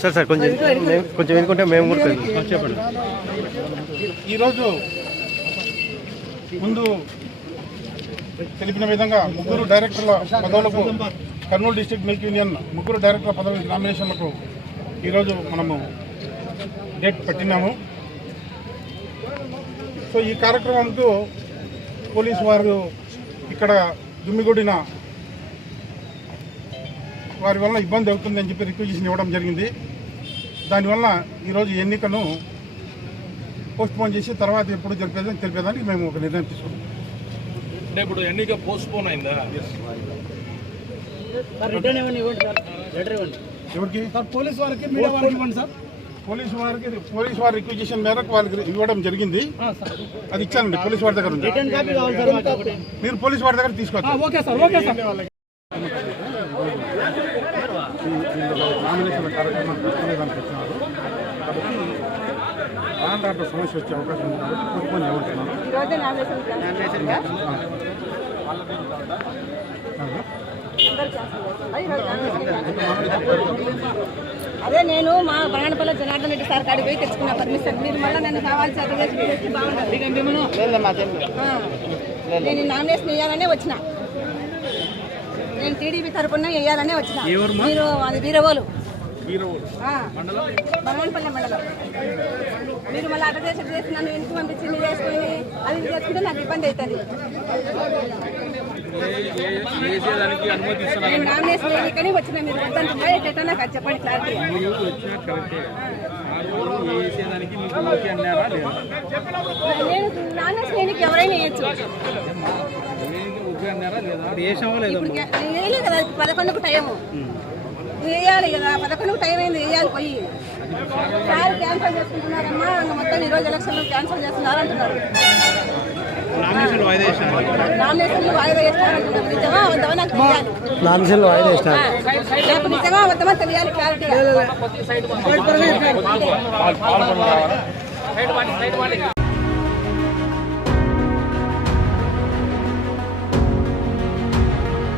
Sir sir కొంచెం కొంచెం ఎందుకుంటే మేము కూడా చెప్పండి. ఈరోజు ముందు తెలిపిన విధంగా ముగ్గురు డైరెక్టర్ల పదవులకు కర్నూలు డిస్టిక్ మిల్క్ యూనియన్ ముగ్గురు డైరెక్టర్ల పదవి నామినేషన్లకు ఈరోజు మనము డేట్ పెట్టినాము. సో ఈ కార్యక్రమంతో పోలీసు వారు ఇక్కడ దుమ్మిగూడిన వారి వల్ల ఇబ్బంది అవుతుందని చెప్పి రిక్వజిషన్ ఇవ్వడం జరిగింది. దానివల్ల ఈరోజు ఎన్నికను పోస్ట్ పోన్ చేసి తర్వాత ఎప్పుడు తెలిపేదని తెలిపేదానికి మేము ఒక నిర్ణయం తీసుకున్నాం. అంటే ఇప్పుడు ఎన్నిక పోస్ట్ పోన్ అయిందా ఎవరికి? సార్ పోలీస్ వారికి మీడియా వారికి ఇవ్వండి సార్. పోలీసు వారికి పోలీసు వారి రిక్వజిషన్ మేరకు వాళ్ళకి ఇవ్వడం జరిగింది. సార్. అది ఇచ్చానండి పోలీసు వారి దగ్గర ఉంది. మీరు పోలీసు వారి దగ్గర తీసుకోవచ్చు okay sir okay sir nomination కార్యక్రమం పెట్టుకునేదానికి వచ్చినారు కాబట్టి ఆర్డర్ సమస్య వచ్చే అవకాశం ఉంది. కాబట్టి పోస్ట్ పోన్ చేయవలసినారు ఈరోజే నామినేషన్ క్యాన్సిల్ అందరూ క్యాన్సిల్ చేస్తున్నారు. ఈరోజు నామినేషన్ క్యాన్సిల్. అదే నేను మా బనాడపల్లి జనార్దన్ రెడ్డి సార్ కాడికి పోయి తెచ్చుకున్న పర్మిషన్. మీరు మళ్ళీ నన్ను కావాల్సి ఆ. నేను నామినేషన్ వేయాలనే వచ్చిన. నేను టీడీపీ తరపున వేయాలనే వచ్చిన. మీరు అది వీరవోలు. మండలం. మీరు మళ్ళీ అడ్డ చేసి చేసి నన్ను ఇంటికి పంపించి మీరు వేసుకొని అది చేసుకుంటే నాకు ఇబ్బంది అవుతుంది. నేను నామినేషన్ వేయకని వచ్చిన మీరు ఎట్లా నాకు చెప్పండి క్లారిటీ నేను నామినేషన్ వేయడానికి ఎవరైనా వేయచ్చు. వేయడానికి ఓకే అన్నారా లేదా? ఇప్పుడు వేయలేదు కదా పదకొండుకు టైము. వేయాలి కదా పదకొండుకు టైం అయింది వేయాలి పోయి సార్ క్యాన్సిల్ చేసుకుంటున్నారమ్మా మొత్తం ఈ రోజు ఎలక్షన్లు క్యాన్సిల్ చేస్తున్నారు అంటున్నారు నామినేషన్లు వాయిదా అంటున్నారు నిజమా వద్దామా నాకు తెలియాలి నామినేషన్లు వాయిదా వేసినారు నాకు నిజమా వద్దామా తెలియాలి క్లారిటీగా